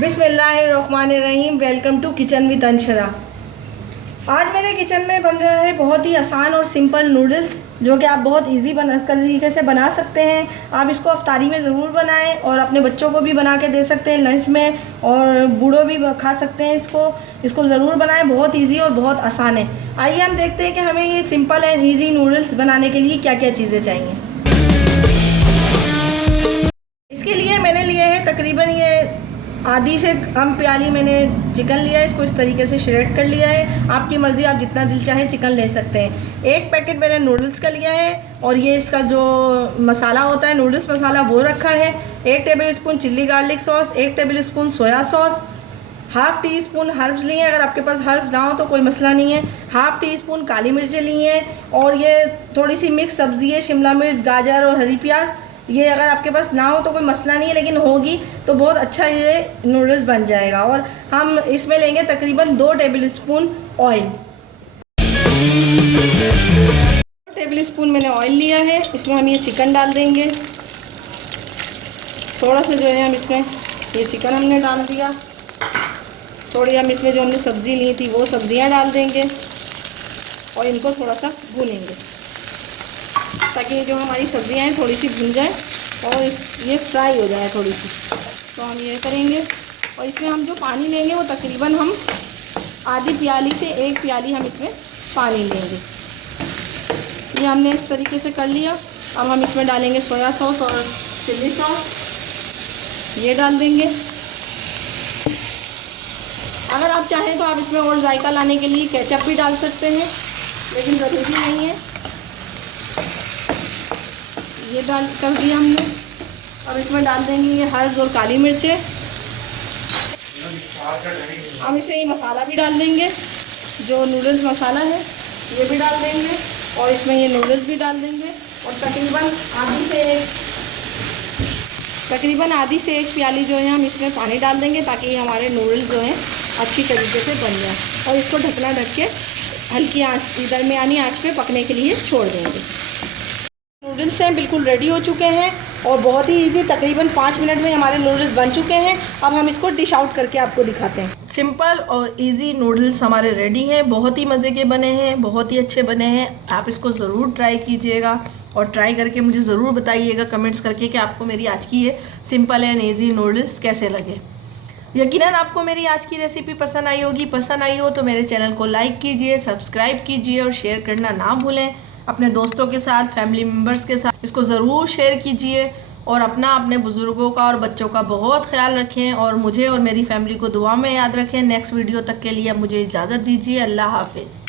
बिस्मिल्लाहिर्रहमानिर्रहीम। Welcome to kitchen with Anshara. आज मेरे किचन में बन रहा है बहुत ही आसान और सिंपल नूडल्स, जो कि आप बहुत इजी तरीके से बना सकते हैं। आप इसको अफ्तारी में ज़रूर बनाएं और अपने बच्चों को भी बना के दे सकते हैं लंच में, और बूढ़ों भी खा सकते हैं। इसको ज़रूर बनाएं, बहुत इजी और बहुत आसान है। आइए हम देखते हैं कि हमें ये सिंपल एंड ईजी नूडल्स बनाने के लिए क्या क्या चीज़ें चाहिए। इसके लिए मैंने लिए हैं तकरीबन ये आधी से कम प्याली मैंने चिकन लिया है। इसको इस तरीके से श्रेड कर लिया है। आपकी मर्ज़ी, आप जितना दिल चाहे चिकन ले सकते हैं। एक पैकेट मैंने नूडल्स का लिया है, और ये इसका जो मसाला होता है नूडल्स मसाला वो रखा है। 1 table spoon chilli garlic sauce, 1 table spoon soya sauce, half tea spoon herbs लिए हैं। अगर आपके पास हर्ब्स ना हो तो कोई मसला नहीं है। हाफ़ टी स्पून काली मिर्चें ली हैं, और ये थोड़ी सी मिक्स सब्ज़ी है, शिमला मिर्च, गाजर और हरी प्याज। ये अगर आपके पास ना हो तो कोई मसला नहीं है, लेकिन होगी तो बहुत अच्छा ये नूडल्स बन जाएगा। और हम इसमें लेंगे तकरीबन 2 table spoon oil. 2 table spoon मैंने ऑयल लिया है। इसमें हम ये चिकन डाल देंगे। थोड़ा सा जो है हम इसमें ये चिकन हमने डाल दिया। थोड़ी हम इसमें जो हमने सब्ज़ी ली थी वो सब्ज़ियाँ डाल देंगे, और इनको थोड़ा सा भूनेंगे ताकि जो हमारी सब्ज़ियाँ हैं थोड़ी सी भून जाए और ये फ्राई हो जाए थोड़ी सी। तो हम ये करेंगे, और इसमें हम जो पानी लेंगे वो तकरीबन हम आधी प्याली से 1 प्याली हम इसमें पानी लेंगे। ये हमने इस तरीके से कर लिया। अब हम इसमें डालेंगे सोया सॉस और चिल्ली सॉस, ये डाल देंगे। अगर आप चाहें तो आप इसमें और जायका लाने के लिए केचप भी डाल सकते हैं, लेकिन ज़रूरी नहीं है। ये डाल कर दिया हमने। अब इसमें डाल देंगे ये हर्ब्स और काली मिर्चें। हम इसे ये मसाला भी डाल देंगे, जो नूडल्स मसाला है ये भी डाल देंगे, और इसमें ये नूडल्स भी डाल देंगे। और तकरीबन आधी से 1 प्याली जो है हम इसमें पानी डाल देंगे, ताकि हमारे नूडल्स जो हैं अच्छी तरीके से बन जाए। और इसको ढकना ढक के हल्की आंच, दरमियानी आंच पे पकने के लिए छोड़ देंगे। नूडल्स हैं बिल्कुल रेडी हो चुके हैं, और बहुत ही इजी, तकरीबन 5 मिनट में हमारे नूडल्स बन चुके हैं। अब हम इसको डिश आउट करके आपको दिखाते हैं। सिंपल और इजी नूडल्स हमारे रेडी हैं। बहुत ही मज़े के बने हैं, बहुत ही अच्छे बने हैं। आप इसको ज़रूर ट्राई कीजिएगा, और ट्राई करके मुझे ज़रूर बताइएगा कमेंट्स करके कि आपको मेरी आज की ये सिंपल एंड ईजी नूडल्स कैसे लगे। यकीनन आपको मेरी आज की रेसिपी पसंद आई होगी। पसंद आई हो तो मेरे चैनल को लाइक कीजिए, सब्सक्राइब कीजिए, और शेयर करना ना भूलें। अपने दोस्तों के साथ, फैमिली मेम्बर्स के साथ इसको ज़रूर शेयर कीजिए, और अपने बुज़ुर्गों का और बच्चों का बहुत ख्याल रखें, और मुझे और मेरी फैमिली को दुआ में याद रखें। नेक्स्ट वीडियो तक के लिए अब मुझे इजाज़त दीजिए। अल्लाह हाफिज़।